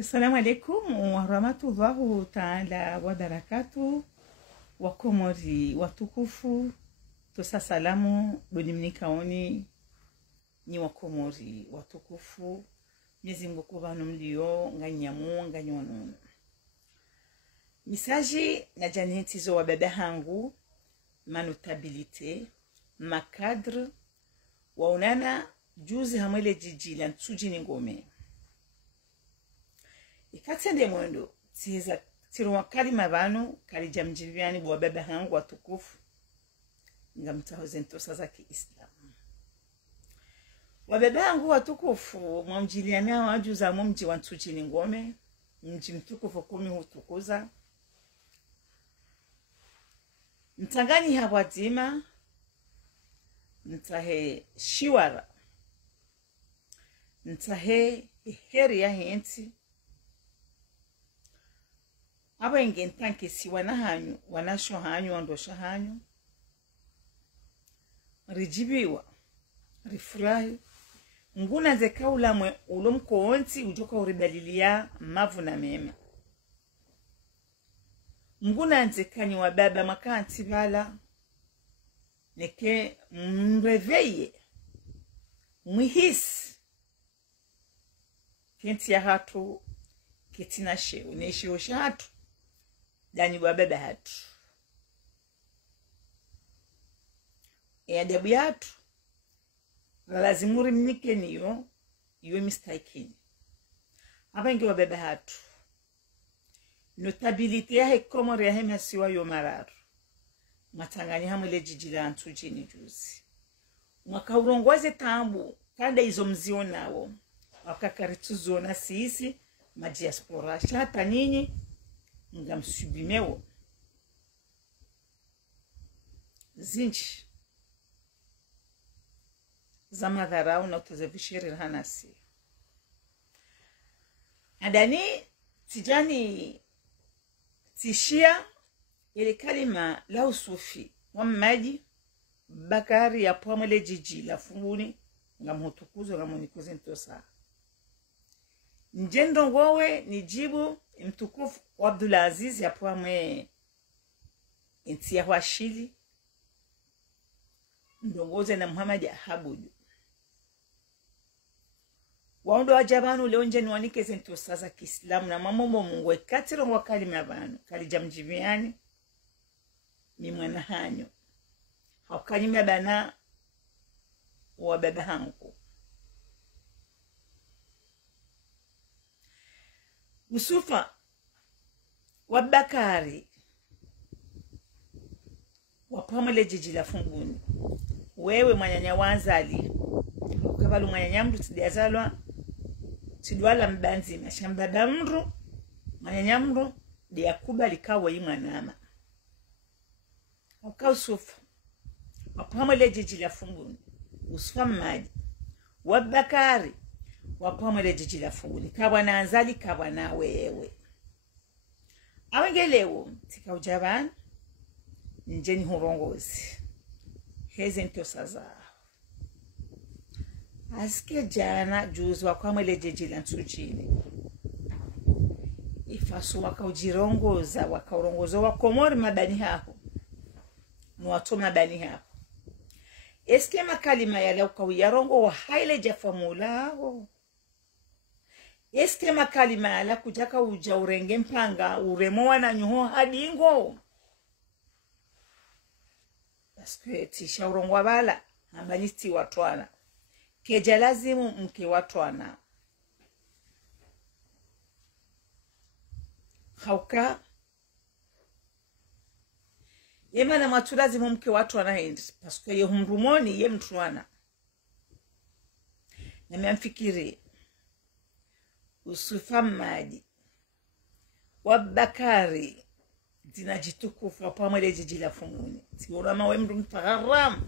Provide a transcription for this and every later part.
Assalamu alaikum wa rahmatullahi ta'ala wa barakatuh. Wakomori watukufu, tosa salamu donimnikaoni ni wakomori watukufu. Mwenyezi Mungu kubano mlio nganyamu nganyonu. Misaji na janetizo wa baba hangu manutabilite makadre waonana juzi hamwele jijila nsujini ngome. Ikatende mwendo tiza tiruwa kalima banu kalija mjiviani bwa baba hangu watukufu ngamtahoze ntosa za Kiislamu. Wababa hangu watukufu mwamjiliana wajuza mji wa nsujini ngome, mji mtukufu kumi hutukuza. Mtangani hawadima ntahe shiwara ntahe heri ya henti aba ingentanke si wanahanyu wanasho hanyu wandosha hanyu rijibiwa rifurahi nguna zekaula mwe ulomko onti ujoka uribalilia mavu na mema nguna nzekani wa baba makanti bala neke mreveye mwihisi kenti ya hatu ketina she uneshi osha hatu dani wa baba hatu adabu yatu lazimuri mnike niyo iwe mistakini abangi wa baba hatu notabilite ya hekomori ya hemesiwa yo mararu matangani hamwele jijila nsujini juzi mwaka urongoze tambu kanda izo mzio nawo wakakarituzo sisi majiaspora shata nyinyi ngamsubimewo zinchi za madharau na utazavishiri hanasi adani tijani tishia ile kalima la usufi wa maji bakari ya pwamele jiji la funguni ngamhutukuzo ngamunikuze ntosa njendo ngowe nijibu mtukufu Abdulaziz ya pwamwe intia washili ndongoze na Muhammad Habudu waundo wajabanu leo nje niwanike zentosa za Kiislamu na mamomo Mungu katiro wa kalima banu kalijamjiviani ni mwana hanyo haukanyima bana wa baba hangu Usufa wabakari wapamele jiji la funguni wewe mwanyanya wanzali ukabalu mwanyanya mdu tidiazalwa tidwala mbanzi mashambada mru mwanyanya mru diakuba likawa imwanama Usufa wapamele jiji la funguni Usufa mmaji wabakari wapamele jiji la funguni kabwana anzali kabwana wewe awengelewo tika ujabana njeni hurongozi heze ntosa za asike jana juzi wakwamele jiji la nsujini ifasu wakaujirongoza wakaurongozo wakomori mabani hapo nuwato mabani hapo eske makalima ya laukawiyarongo wa haile jafamulao eske makalima ala kujaka uja urenge mpanga uremoa na nyuho hadingo paske tisha urongwa bala ambaniti watwana keja lazimu mke watwana hauka yemana matulazimu mke watwana hindi paske ye humrumoni ye mtwana na miamfikiri Usufa maji wabakari zinajitukufu wapamwele jiji la funguni siurama we mdu mtagharam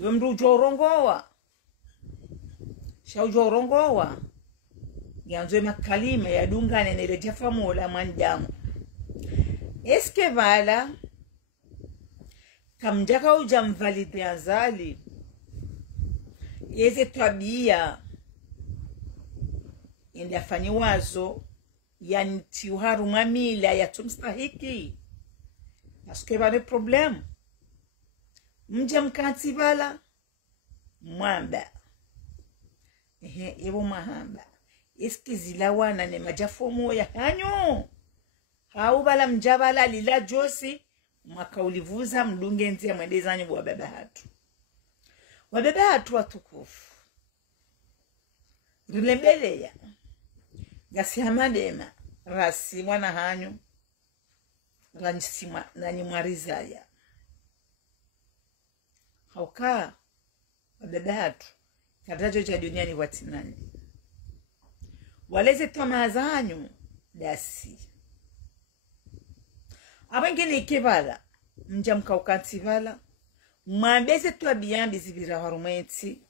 we mdu ujorongowa ujorongowa yanzwe makalima ya dungane nile jafamola mandamu eske vala kamjaka ujamvalide azali yeze tabia ende afanye wazo yani tiuharu mamila ya tumstahiki aske bale problem mje mkati bala mwamba ebo mahamba eski zilawana ne majafomo ya hanyo hau bala mjabala lila josi makaulivuza mdunge ntia mwendezanyu wa baba hatu watukufu rilembeleya gasi hamadema rasi mwana hanyu ranisima nani mwarizaya hauka wababa hatu kadajo cha duniani watinani waleze tamaa zanyu dasi abangene ikebala mja mkaukati bala mwambeze tu abiyambi zibira harumeti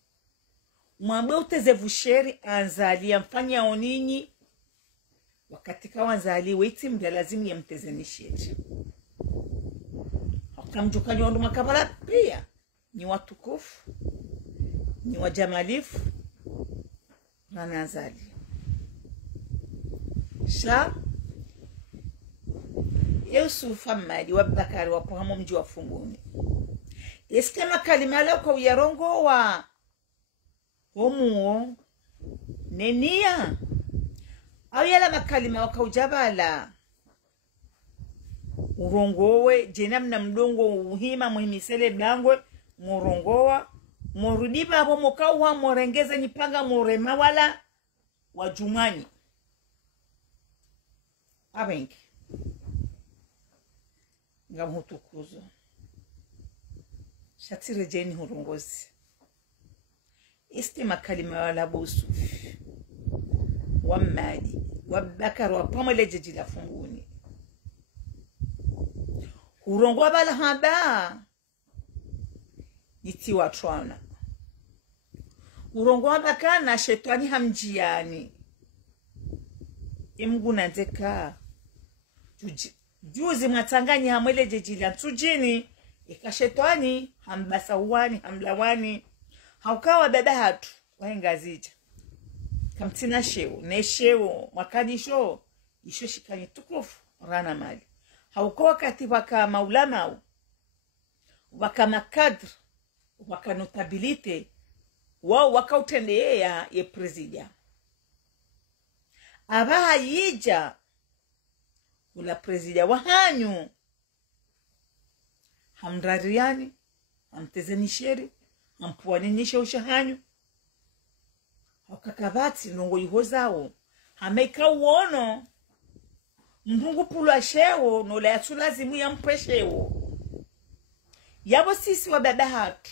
mwambe uteze vusheri anzalia mfanya oninyi wakati kawanzali weti mbya lazima yamtezenishiri hakamjukani wandu makabala pia ni watukufu ni wajamalifu ranazali sha Yusuf Hamadi wabakari wapo hamo mji wa Funguni iskema kalima lako uyarongo wa omuo nenia au yala makalima wakaujabala urongowe jenamna mdongo uhima muhimisele blangwe murongowa murudiba hapo mukauwa morengeza nipanga murema wala wajumani abengi ngamutukuzo shatire jeni hurongozi isti makalima wala busu wamadi wabakar wapamele jeji la Funguni hurongo bala haba yiti watwana urongo bakana shetani hamjiani imguna nzeka juzi matangani hamwele jeji la tujini ikashetani hambasawani hamlawani haukawa baba hatu waengazija kamtina sheo nesheo makadisho isho shikani tukufu rana mali haukawa kati waka maulama waka makadr waka notabilite wao waka utendea ye presidia abaha yija ula presidia wahanyu hamdrariani hamtezenisheri hampuaninisha ushahanyu wakakabati nongo yuhozao hameka uono mdungu pulwa shewo nola yatulazimu ya mpeshewo yabo sisi wa baba hatu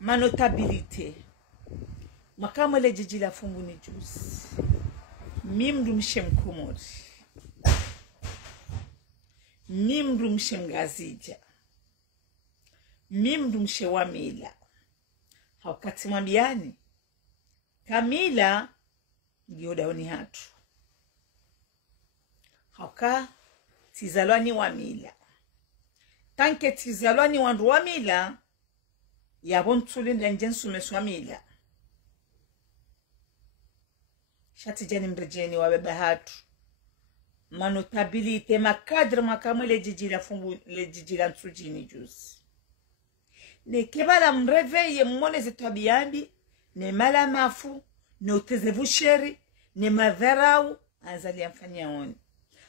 manotabilite makamele jiji la Funguni juzi mimdu mshemkomori mimdu mshemgazija mimdu mshewamila haukati mwambiani kamila ndio daoni hatu hauka tizalwani wamila tanke tizalwani wandu wamila yabon tulinda njensu meswamila shati jeni mrejeni wa baba hatu manotabilite makadre makamele jiji la Funguni le jiji la Nsujini juzi ne kebala mreveye mwone zitabiambi ne mala mafu ne utezevusheri ne madharau anzali amfanya oni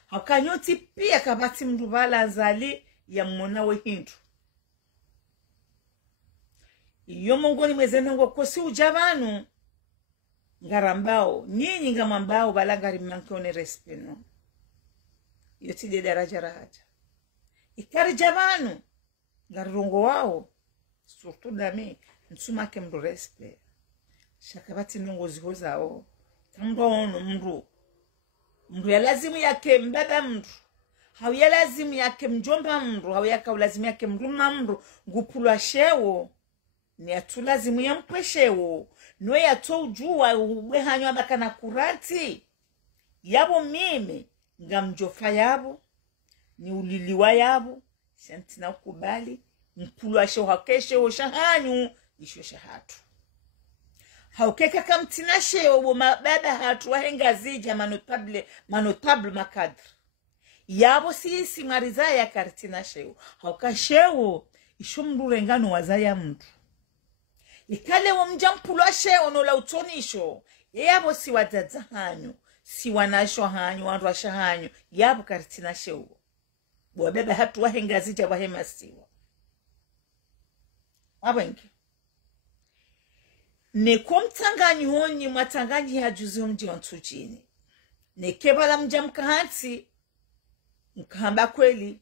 hakanyoti pia kabati mdubala anzali ya mmonawe hindu iyo mongoni mwezenengo kosi ujabanu ngarambao nyinyi ngamambao balangari mankone respeno yoti de daraja raja ikari jabanu ngarongo wao surtout dami nsuma ke mdo respe shakabati nongo zihozao kamdo ono mdu ya lazimu yake mbaba mdu hau ya lazimu yake mjomba mdu hau ya lazimu yake mduma mdu ngupulwa shewo ni atu lazimu ya mpeshewo nwe ya to ujua uwe hanyo abaka na kurati yabo mime nga mjofa yabo ni uliliwa yabo shantina ukubali mpulwa shewo hakeshe wo shahanyu isho shahatu haukeka kamtina sheo bo mababa hatu wahenga zija manotable makadri yabo sisi mariza ya kartina sheo hauka sheo ishumdure ngano wazaya mtu ikale wo mjampulwa sheo no la utonisho yabo si wadadza hanyu si wanasho hanyu wanrasha hanyu yabo kartina sheo bo baba hatu wahenga zija wahema siwa abengi ne komtanganyi honyi mwatanganyi hajuzi mji wantujini ne kebala mjamkahanti mkahamba kweli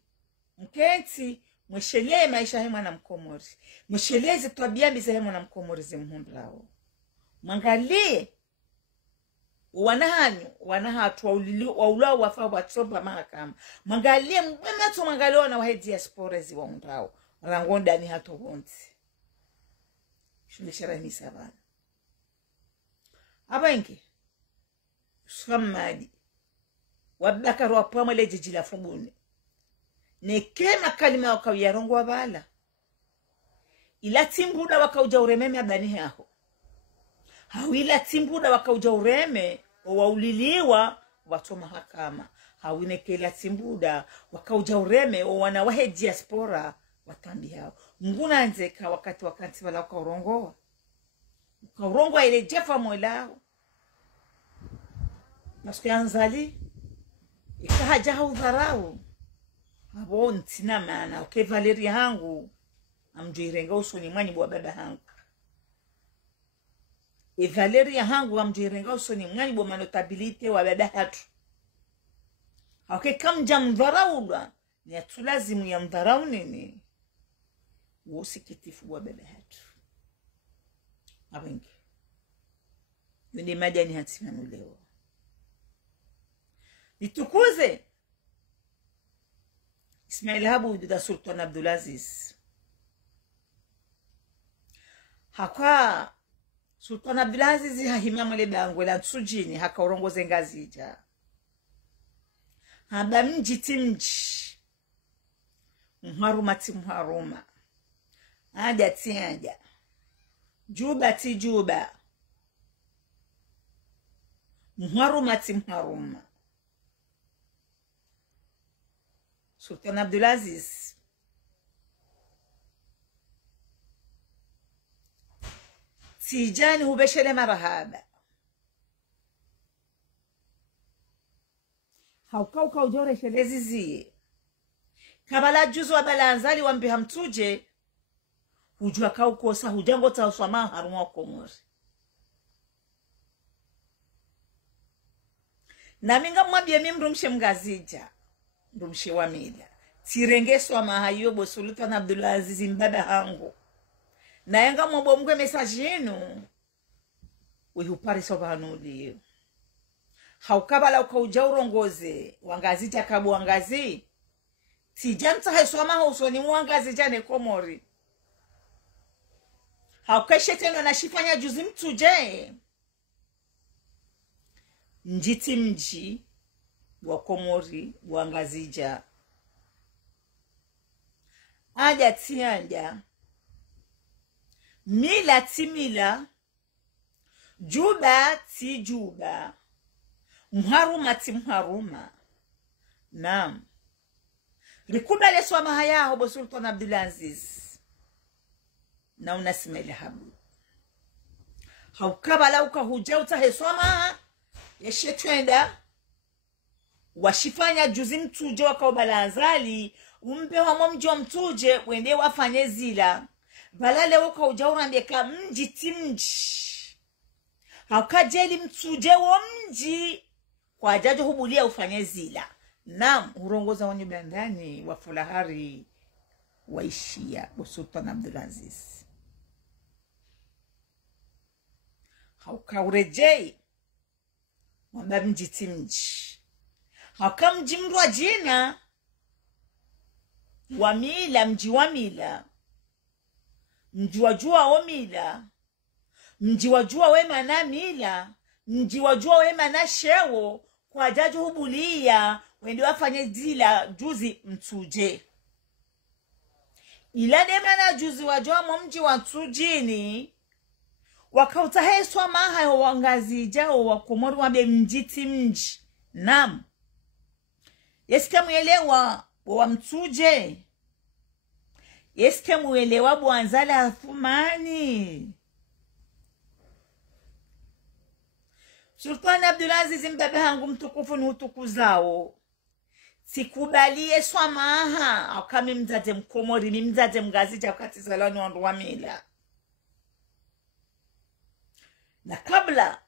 mkenti mweshelee maisha hema na mkomori mwesheleze tabia hema na mkomori zimhumbrao mwangalie wanahatu waulao wafa watoba mahakama mwangalie mwematu mwangalie na wahe diaspora ziwaundrao rangonda ni hato honti shule sharani sabana abengi swamadi wabakaru wapamwe le jijila fubuni nekema kalima wakawiyarongo wabala ila timbuda wakauja urememe abani haho hawila timbuda wakauja ureme wauliliwa watu mahakama hawineke ila timbuda wakauja ureme wanawahe diaspora watambi hao nguna nzeka wakati wala ukaurongoa ile jefa mwelao nasukianzali ikahaja haudharau abo ntina maana okay Valeri hangu amjuirenga usoni mwanyi bwa baba hangu Valeri hangu amjuirenga usoni mwanyi bwa manotabilite wa baba hatu okay kamja mdharaulwa ni atulazimu ya mdharau nini wosikitifu wa baba hatu abengi yone madani hatimanu leo nitukuze Ismail Habu da Sultan Abdulaziz haka Sultan Abdulaziz hahimama le bango la tsujini haka urongoze ngazija haba mji timji mharuma timharuma ada tiaja juba ti juba mharuma timharuma Sultan Abdulaziz tijani hubeshele marahaba haukauka ujore shelezizi kabala juzu wa balanzali wa mbiha mtuje hujua kaukosa hujango ta uswama harumwa komori na minga mwabie mimrumshe mgazija ndumshe wa mila tirengeswa mahayobo Sultan Abdulaziz mbaba hangu na yanga mwobo mgwe message yenu wehupari sobanuli haukabala ukauja urongoze wangazija kabu wangazi tijanta haiswama hausoni mwangazi jane komori haukeshe teno na shifanya juzi mtuje njiti mji wa komori wangazija aja tianja mila timila juba ti juba mharuma ti mharuma naam rikuda le swama haya hobo Sultan Abdulaziz na unasimele habu haukabala ukahuja utaheswama yeshetwenda washifanya juzi mtuje wakaobalazali umbe wa mji wa mtuje wende wafanye zila balale waka ujaurambie ka mji timji haukajeli mtuje wa mji kwa jajo hubulia ufanye zila naam urongoza wanyu bandani wa fulahari waishia wa Sultan Abdulaziz haukaurejei wamba mji timji hauka mji mrua jina wa mila mji wa mila mji wajua o mila mji wajua wema na mila mji wajua wema na shewo kwa jajo hubulia wende wafanye zila juzi mtuje ila dema na juzi wajua mji wa mtujini wakautaheswa maha wangazi jao wa Komori wabe mjiti mji. Naam. Yeske muelewa wa mtuje. Yeske muelewa Bwanzala Athumani. Sultan Abdulaziz mbaba hangu mtukufu ni utukuzao. Sikubalie swamaha akami mzaze Mkomori ni mzaze Mgazija wakati zalani wandu wa mila. Na kabla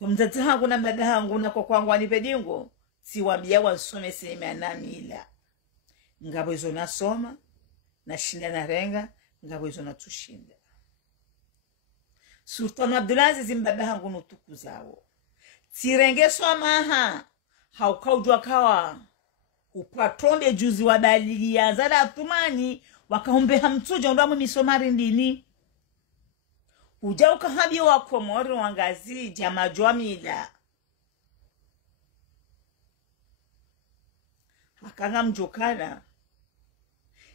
mzaze hangu na mbaba hangu na kwa kwangu wanipedingo siwambia wansome seme na mila. Ngabo hizo nasoma na shinda na renga ngabo hizo natushinda. Sultan Abdulaziz mbaba hangu nutukuzao. Tirenge swamaha haukaujwa kawa upatombe juzi wa dalili ya Zala Athumani wakaombe hamtuja ndamu misomari ndini. Uja ukahabi wa Komori wangazi jama jwamila. Hakanga mjokana.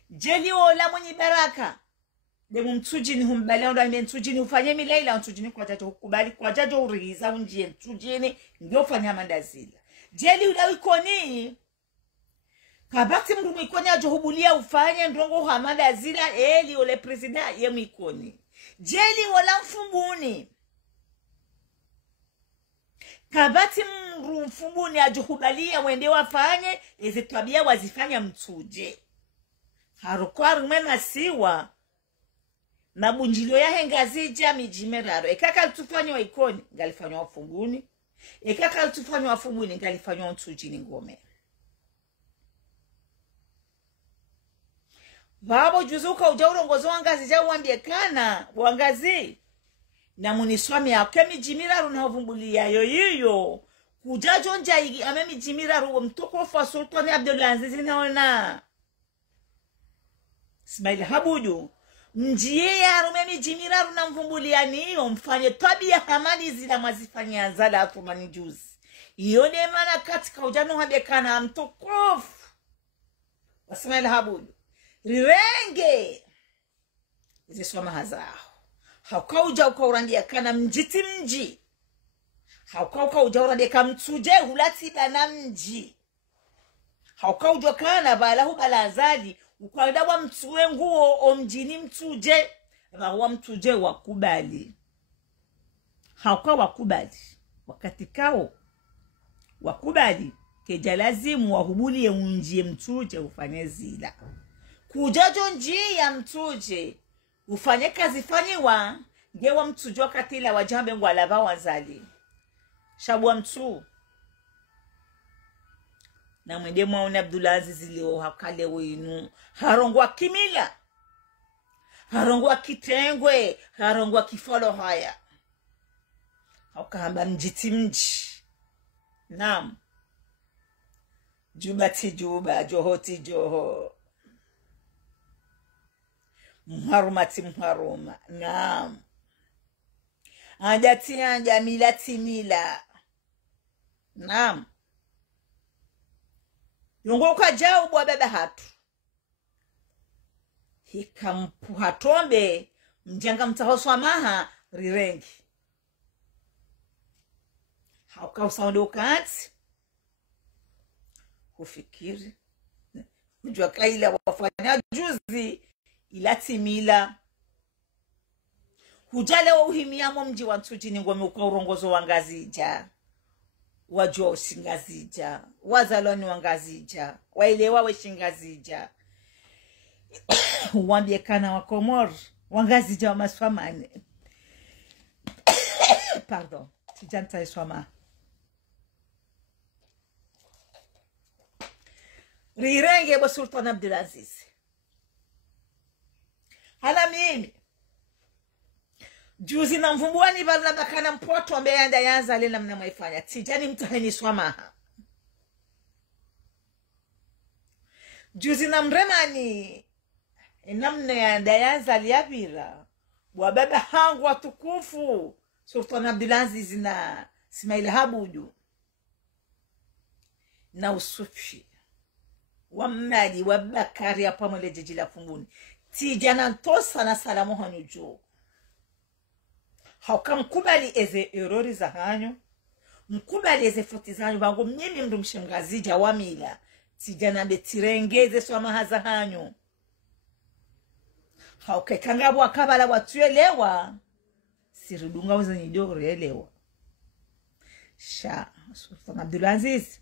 Jeli ola mwenye baraka. Demu mtujini humbalea unda mtujini ufanye milaila mtujini kwa jajo hukubali kwa jajo uriza unjie mtujini ndio ufanya mandazila. Jeli ula wikoni kabati mdu mwikoni ajohubulia ufanye ndongo hamada zila eli ole presida ye mwikoni. Jeli wala mfumbuni kabati mdu mfumbuni ajohubalia wende wafanye eze tabia wazifanya mtuje. Harukwaru mena siwa na bunjilio ya hengazija mijimeraro. Ekaka tufanywa ikoni ngalifanywa wafunguni. Ekaka tufanywa wafunguni ngalifanywa mtujini ngome. Babo juzuka ujaurongozo wangazi jau wambie kana wangazi. Na muniswami ya kemi jimiraru na uvumbulia yoyiyo. Kujajo nja amemi jimiraru mtukufu wa Sultan Abdulaziz naona. Ismail Habudu. Mjie ya rumemi jimiraru na mvumbulia niyo mfanye tabia hamadi zila mazifanya Zala Athumani juzi. Yone mana katika ujano habekana mtukufu Ismail Habudu. Rirenge ziswama hazao. Haukauja ukaurandia kana mjiti mji. Haukauja urandia kamtuje hulati bana mji. Haukauja kana balahu balazali. Ukawadawa mtuwe nguo o mjini mtuje. Wawa mtuje wakubali. Hauka wakubali. Wakati kao wakubali. Kejalazimu wahubuli ya unjie mtuje ufanye zila. Kujajo njie ya mtuje ufanye kazi fanyiwa. Ngewa mtuje wakatila wajambe ngwalaba wazali. Shabu wa mtu. Na mwende mwaone Abdulaziz leo hakale wenu. Harongwa kimila. Harongwa kitengwe. Harongwa kifolo haya. Haukahamba mjiti mji. Naam. Juba ti juba. Joho ti joho. Mharuma ti mharuma. Naam. Anja ti anja mila ti mila. Naam. Yungo kajao bwa baba hatu. Hikampu hatombe mjanga mtahoswa maha rirengi. Hauka usaundi ukati. Kufikiri. Mjua kaila wafanya juzi ilati mila. Hujale wa uhimiamo mji wa mtujini ngome ukaurongozo wangazija. Wajua ushingazija. Wazaloni wangazija. Wailewa weshingazija. Wambie kana wa Komori. Wangazija wa maswamane. Pardon. Tijanta iswama. Rirenge wa Sultan Abdulaziz. Hala mimi. Juzi na mvumbuani bala bakana mpoto ambaye anda yanza lela mnamoifanya. Tijani mtaheni swamaha. Juzi na mremani namna yanda yanza liyabira. Wababa hangu watukufu Sultan Abdulaziz na Ismail Habudu. Na usufi. Wamadi wabakari ya pamole jijila funguni. Tijana ntosa na salamu hanujo. haukamkubali eze errori za hanyo mkubali eze foti zanyu bango mimi mndu mshengazija wamila tijana betirengeze swama haza hanyo haukekanga bwakabala watuelewa siridunga uzanyi doro elewa sha Sultan Abdulaziz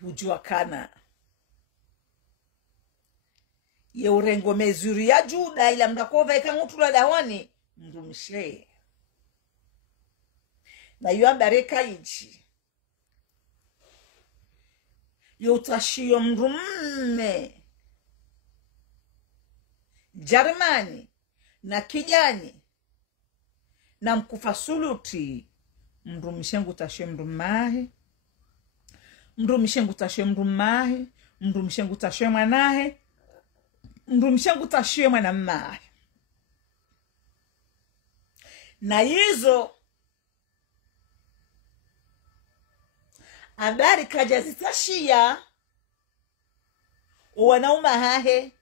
hujua kana ye urengo mezuri ya Juda ila mdakova ikangutula dawani mrumshe na yuamba reka ichi yotashio mrumme Jarmani na kijani na mkufasuluti mrumshengu tashe mrumahe mrumshengu tashe mrumahe mrumshengu tashe mwanahe mrumshengu tashe mwanamahe na hizo habari kaja zitashia wanauma hahe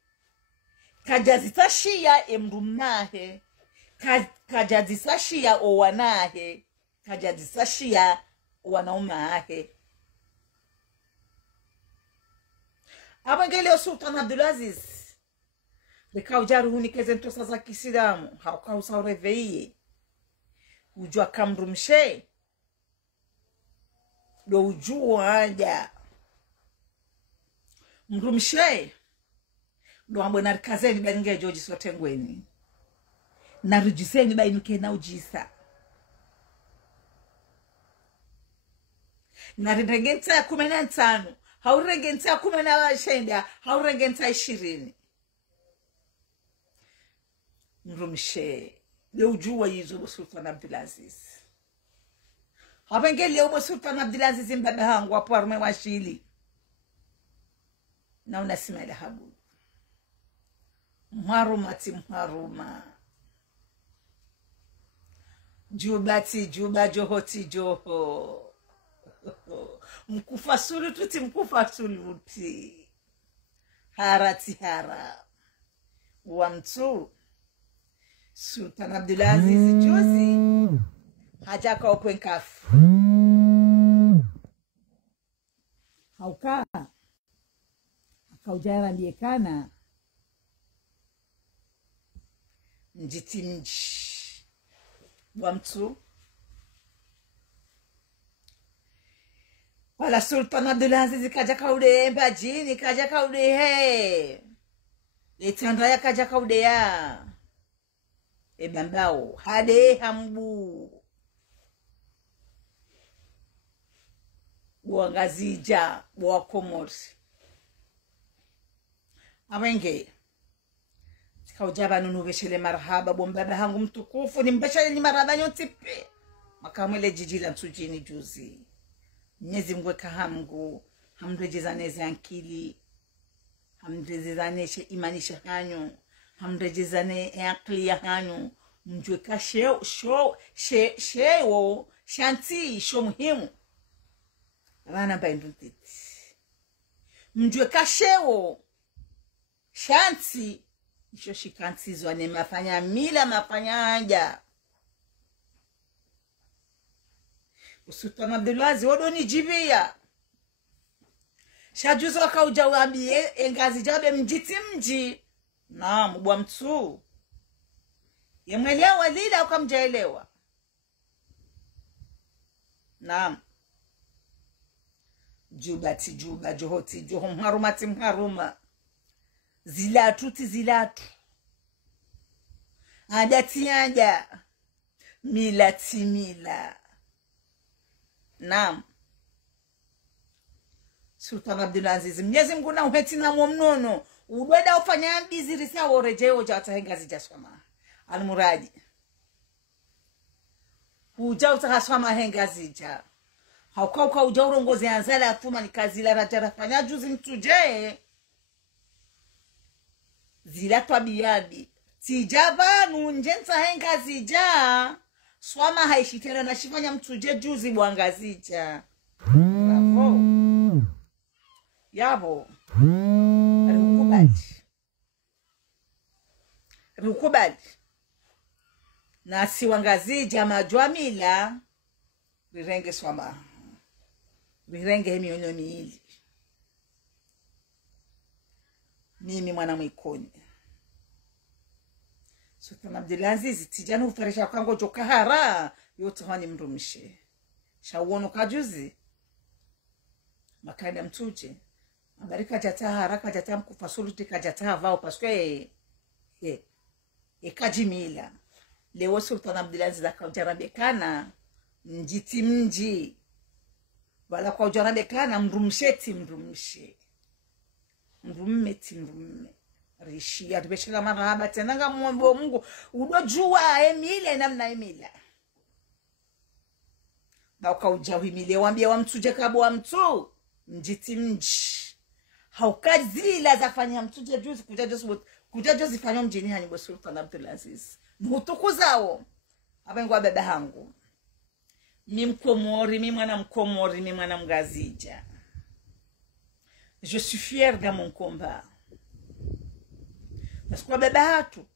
kaja zitashia emrumahe kaja zitashia wanahe kaja zitashia wanauma hahe abangele Sultan Abdulaziz lekao jaruhuni kezento sasa kisilamu haukau saureveiye ujua kamrumshe do ujua aja mrumshe do ambo narikazeni baninge joji sotengweni narijiseni bainuke na ujisa narirengenta 15 haurengenta 10 haurengenta 20 mrumshe do ujua yizo Sultan Abdulaziz habengele ubo Sultan Abdulaziz mbaba hangu hapo arume washili na unasema ile habu mharuma jubati juba johoti joho mkufasuluti mkufasuluti harati hara wa mtu Sultan Abdulaziz jozi hajaka okwenkafu hauka akaujara liekana mjitimji wa mtu wala Sultan Abdulaziz kaja kaude mbajini kaja kaude he letandaya kaja kaude ya ebambao hade hambu wangazija wakomori awenge kaujaba nunuveshele marhaba bombaba hangu mtukufu nimbeshele ni marhaba nyotipe makamwele jijila nsujini juzi Mwenyezi Mungu kahamgu hamrejezane zankili hamrejezane imanisha hanyo hamrejezane akili ya hanyo mjwe ka sheo shanti sho muhimu abana baindutiti mjwe ka sheo shanti isho shikantizo ne mafanya mila mafanya anja Sultan Abdulaziz wodoni jibia shajuzo wakauja wabie engazi jabe mjiti mji na mbwa mtu yemwelewa lila ukamjaelewa naam jubati juba johoti johom harumati mharuma zilatu adati anja milati mila naam Sultan Abdulaziz Mwenyezi Mungu na uheti na mnono udweda ufanya biziri sawa urejeo jata hengazi jaswama almuradi uja utakaswama hengazi ja haukauka uja urongozi anzala afuma ni kazi la rajara fanya juzi mtuje zila twabiyabi tijaba nunjenza hengazi ja swama haishitena na shifanya mtuje juzi bwangazija bravo yabo rukubali na siwangazi jama jwamila rirenge swama rirenge miono miili mimi mwana mwikoni Sultan Abdulaziz tijana ufarisha kwangu jokahara yote hani mrumishe shawonu kajuzi makanda mtuje ambarika jata haraka jata mkufasuluti kajata vao paskwe kajimila leo Sultan Abdulaziz akajarabekana njiti mji wala kwa ujarabekana mrumsheti mrumishe mrumme rishi atubeshika marahaba tenanga mwombo Mungu udojua emile namna emila na ukaujawi wambia wa mtuje kabo wa mtu njiti mji haukazila zafanya mtuje juzi kuja juzi fanya mjini hani bo Sultan Abdulaziz mutuku zao abengwa baba hangu mimkomori mimwana mkomori mimwana mgazija je suis fier de mon combat parce que baba hatu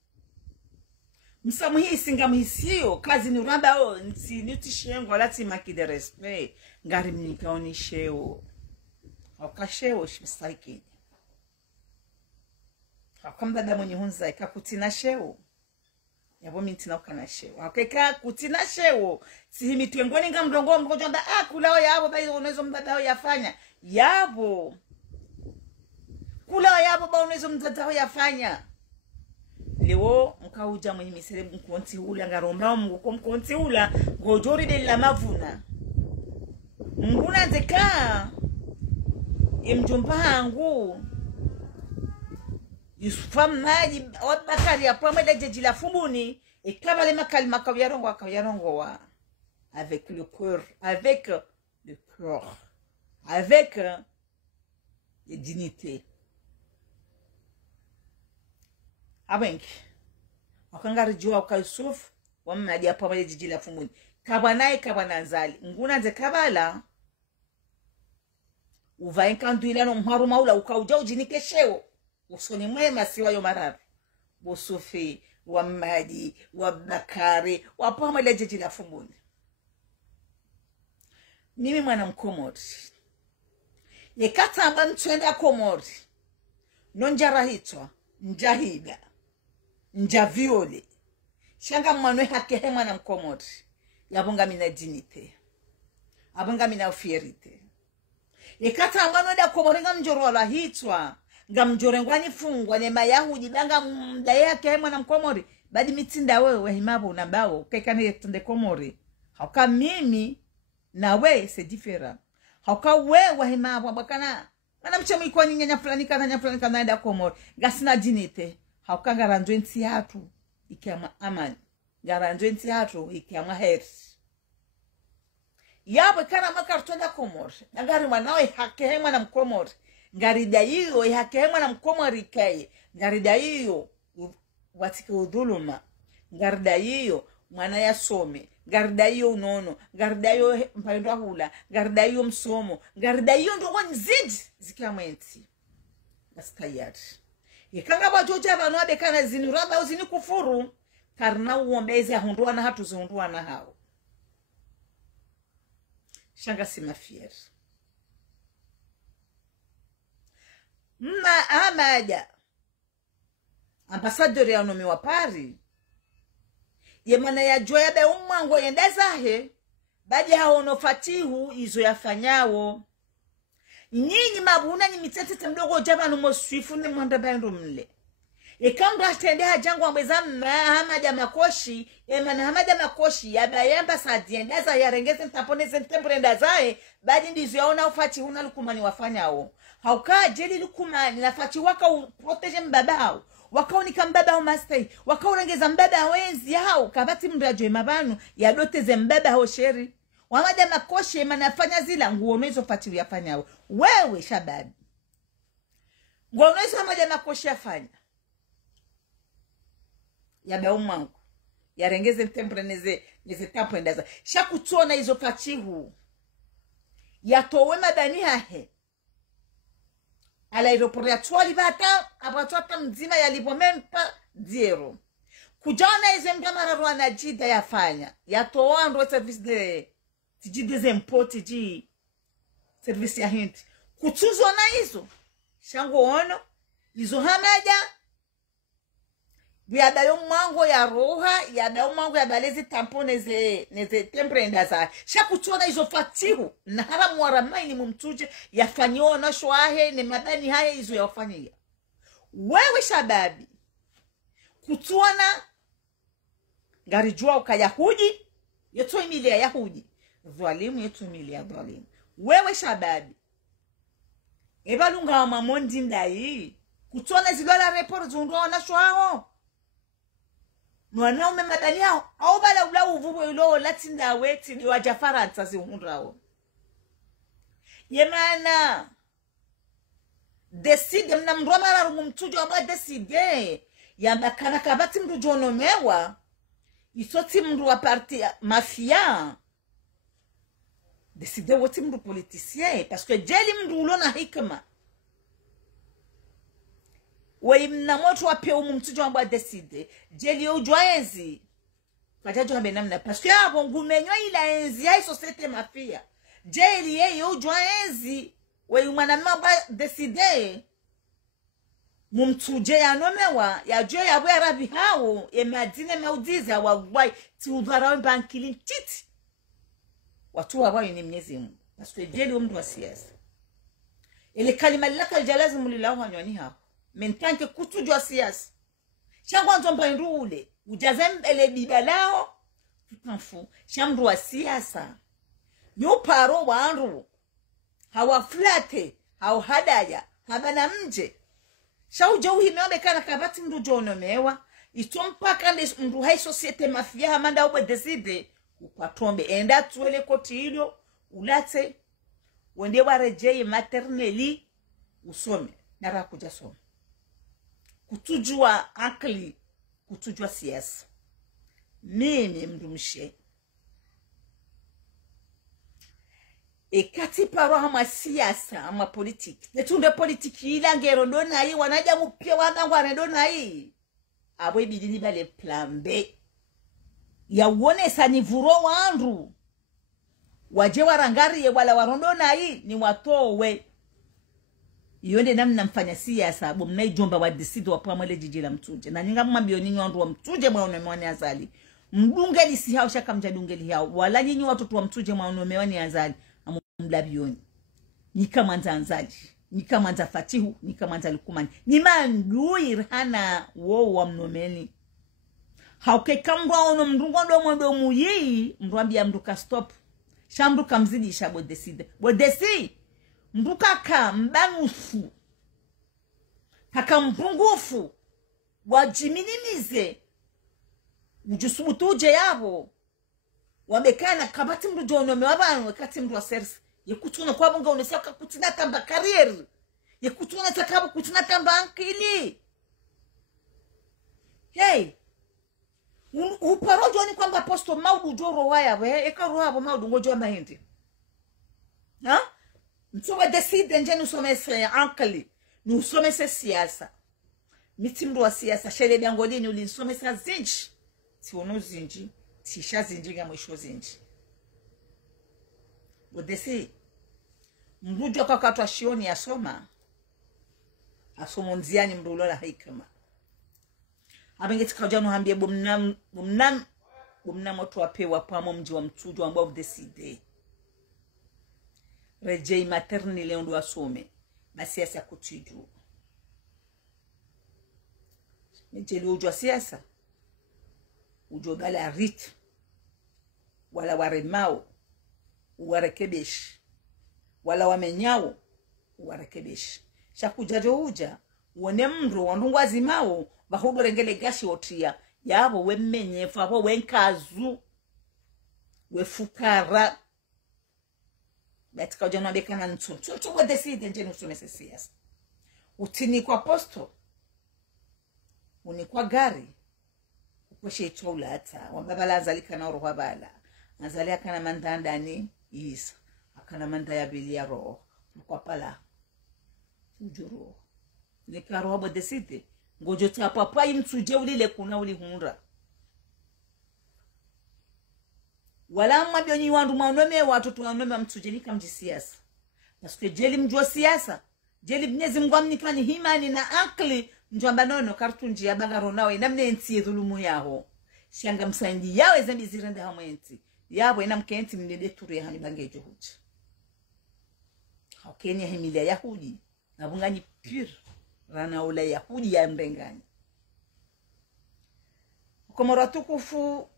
msamuhi singamuhisio kazi ni uramba o nsinutishengo lati makide respect ngari mnikaoni sheo akasheo shisaiki akamda da mwenye hunza ikakutina sheo yabo mintina ukana sheo akeka kutina sheo sihimi twengoni ngamdongo mkojonda kulao yabo bai unezo mbadao yafanya yabo kulao yabo ba unezo mbadao yafanya leo mkauja mwenye misere mkonti hula ngaromba Mungu kwa mkonti hula ngojori de la mavuna nguna zeka imjomba hangu Yusufa maji Bakari ya pamela jeji la fumbuni ekabale makalima kawiyarongo wa avec le cœur avec la dignité abenki wakangari jua ukaisufu wa mnadi ya pamela jeji la fumbuni kabana nzali nguna ze kabala uvaenkandu ilano mharu maula ukauja ujinike sheo usoni mwema siwa yo mararu bosufi wa madi wa Bakari wa pamela jeji la fumbuni mimi mwana mkomori yekata amba mtuenda komori nonjara hitwa njahida njaviole shanga mwanwe hakehe mwana mkomori yabonga mina dignité abonga mina fierité yekata amba noda komori ngamjoro la hitwa ngamjorengwani fungwa ne mayahudi banga mda yake mwana mkomori badi mitinda wewe himabo unambao kekane yetende komori hauka mimi na we c'est différent hauka wewe himabo bakana mana mchemu iko nyanya fulani kana naenda komori gasina dignité hauka garanjenti hatu ikiama amani garanjenti hatu ikiama heri yabo kana makartonda komori ngari mwanawe hake mwana mkomori ngarida hiyo yake mwana mkomori kai ngarida hiyo watike udhuluma ngarida hiyo mwana yasome ngarida hiyo unono ngarida hiyo mpaindo hula ngarida hiyo msomo ngarida hiyo ndo nzidi zikamenti askayat yekanga bajoja bano abekana zinuraba uzini kufuru karna uombeze hundua na hatu zihundua na hao shanga simafier Amaja ambassadeur ya nomi wa Paris yemana ya joya be umwango yendazahe baje haono fatihu izo yafanyawo nyinyi mabuna ni mitete mdogo jaba no moswifu ni mwanda bandu mle ekamba tende hajangu ambeza Hamada makoshi yemana Hamada makoshi yabayamba sadiendaza yarengeze ntapone temple ndazae baje ndizo yaona ufatihu na lukumani wafanyawo hauka jeli lukumani nafati waka protege mbabao wakaonika mbabao mastai wakaurengeza mbaba wenzi hao kabati mrajo mabanu yadoteze mbaba hao sheri Hamada makoshi manafanya zila nguonezo fati yafanya wewe shababi nguonezo Hamada makoshi yafanya yabe umwangu yarengeze mtembre neze tapo endaza shakutona hizo fatihu yatowe madani hahe ala aeroport ya twali bata abatota mzima yalipomempa 0 kujana izo mgamara rwana jida yafanya yatoa ndo service de tijide zempoti ji service ya hindi kutuzo na hizo shango ono izo hamaja biadayo mwango ya roha yadayo mwango ya balezi tampone neze temprenda za shakutuona hizo fatihu na haramu waramai ni mumtuje yafanyiwa na shwahe ni madani haya hizo yafanyia wewe shababi kutuona ngarijua ukayahuji yetu emili ya yahudi dhalimu yetu emili ya dhalimu wewe shababi ebalunga wa mamondi ndai kutuona zilola report zunduwa na shwaho mwanaume madani yao au bala ula uvuvu ilo latinda weti ni wajafara atazi hundrao yemana decide mna mromara rungu mtujo waba decide yamba kana kabati mdu jono mewa isoti mdu wa parti mafia decide woti mdu politicien parce que jeli mdu ulona hikma we mna moto wape mtujo waba decide jeli ujwaezi kajajo habe namna parce que hapo ngumenywa ila enzi ya societe mafia jeli yeye ujwaezi we mwanamama ba decide mumtuje yanomewa yajo yabo yarabi hao emadine maudiza wagwai ti udhara bankili titi watu wao ni Mwenyezi Mungu parce que jeli mtu wa siasa ile kalima laka jalazimu lilahu hanyoni hapo mentanke kutujwa siasa changwanzo mbaindule ujazembele bibalao tutanfu shamru wa siasa yuparo wanru hawaflate hau hadaya habana mje shauja uhimeobe kana kabati mdu jono mewa itompaka mdu hai societe mafia hamanda ube decide upatombe enda tuwele koti hilo ulate wende warejeye materneli usome nara kuja soma kutujua akli kutujua siasa mimi mdu mshe ekati paro hama siasa ama politiki netunde politiki ila ngero dona hii wanaja mupia wangangwa dona hii abo ibidini bale plan B ya uone sanivuro wandu waje warangari wala warondona hii ni watowe yonde namna mfanya siasa abo mnaijomba wa decide wa pamwele jiji la Mtuje na nyinga mwambio ninyi wandu wa Mtuje mwaone mwane azali mdungeli si hao shaka mjadungeli hao wala nyinyi watoto wa Mtuje mwaone mwane azali mlabioni nikamanza anzali nikamanza fatihu nikamanza lukumani nimandui hana wo wa mnomeni hauke kambwa ono mndungo ndo mwendo muyi mrwambia mduka stop shamduka mzidi shabo decide bodesi mduka ka mbanufu haka mpungufu wajiminimize ujusubutuje yabo wamekana kabati mdu jono mewabanu wakati mdu wa sersi yekutuna kwa bunga unesaka kutina tamba career yekutuna takabu kutina tamba ankili hey uparojo ni kwamba posto maudu joro waya we eka roho maudu ngojo mahindi ha mtuwa decide nje nusomese ankili nusomese siasa mitimdu wa siasa shele biangolini ulinsomesa zinji siono zinji tisha zinjiga mwisho zinji bodesi mrujo kakatwa shioni asoma asomonziani mrulola hikma abengeti kajano hambie bumnam watu wapewa pamo mji wa Mtuje ambao decide rejei materni leo ndo asome masiasa kutiju mjeli ujwa siasa ujo bala rit wala waremao uwarekebeshi wala wamenyao uwarekebeshi shakujajo uja uone mru wandungu azimao bahudu rengele gashi otia yabo wemenyefu abo wenkazu wefukara batika ujana bekana ntu tuwa decide njeni usumese siasa utini kwa posto unikwa gari kweshe itola ata wambabala azalika na roho bala azalika kana mandandani isa akana manda ya bilia roho kwa pala ujuro nikaro abo decide ngojo ta papa Mtuje ulile kuna uli hunra wala mabionyi wandu maunome watoto wanome mtujenika mji siasa parce jeli mjua siasa jeli Mwenyezi Mungu amnipani himani na akli njamba nono kartunji ya bagaro nawe namne ntie dhulumu yaho shanga msanji yawe zambi zirende hamwenti yabo ina mkenti mnede turi hani bangejo huji Kenya himilia Yahudi na bunganyi pure rana ula Yahudi ya mbengani Komoro tukufu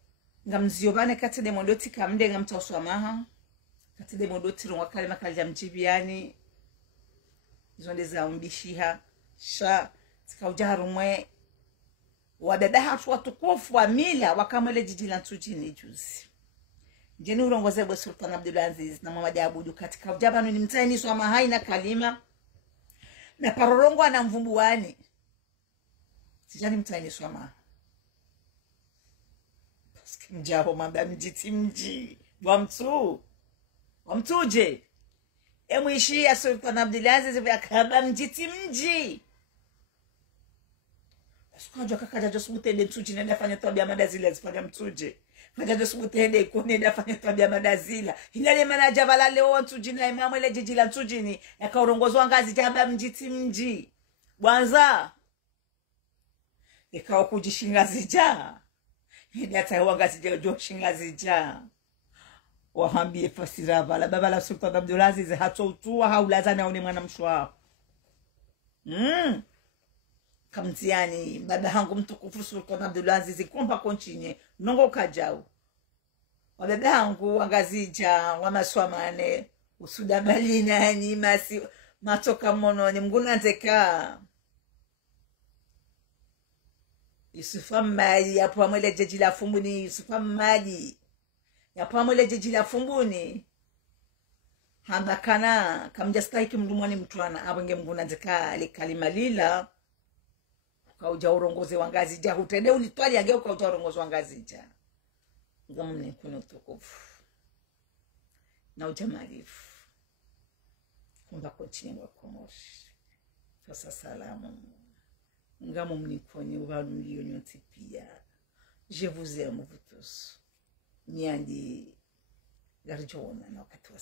ngamziobane kati de mondoti kamde ngamtoswa maha kati de mondoti rongwakale makali ya mjibiani zonde za umbishiha sha tikaujarumwe wadada hatu watukufu wa mila wakamwele jijila ntujini juzi Jeni urongoze bwe Sultan Abdulaziz na Mama Abudu katika ujabanu ni mtaini swa mahai na kalima na parorongo na mvumbuani sijani mtaini swa maha paski mjaho mambia mjiti mji wamtuje emwishi ya Sultan Abdulaziz vya kaba mjiti mji paski wajua kakaja josubute ende mtuji na nafanya tabia madazila zifanya mtuje Majajo subutende kone dafanya tabia madazila. Hilale manaja vala leo ntujini na imamu ile jijila ntujini. Yaka urongozwa ngazi jamba mjiti mji. Wanza. Yaka wakujishingazi ja. Hidata wangazi jo shingazi ja. Wahambie fasira vala. Baba la Sultan Abdulaziz hato utua haulaza na une mwana mshwa. Kamtiani baba hangu mtukufu Sultan Abdulaziz kumpa konchinye nongo kajau wababa hangu wangazija wamaswamane usuda malina ni masi matoka mono ni mguna nzeka Yusufa mali yapo amwele jeji la fumbuni Yusufa mali yapo amwele jeji la fumbuni Hambakana kamjastahiki mdumwani mtuana abenge mguna nzeka likalimalila Kauja urongozi wangazi ja hutende ulitwali ageo kauja urongozi wangazi ja ngamne kuno tukufu na ujamalifu kumba kochini wa Komoshi sasa salamu ngamu mniponye ubanu mlio nyoti pia je vous aime vous tous niandi garjona na wakati wa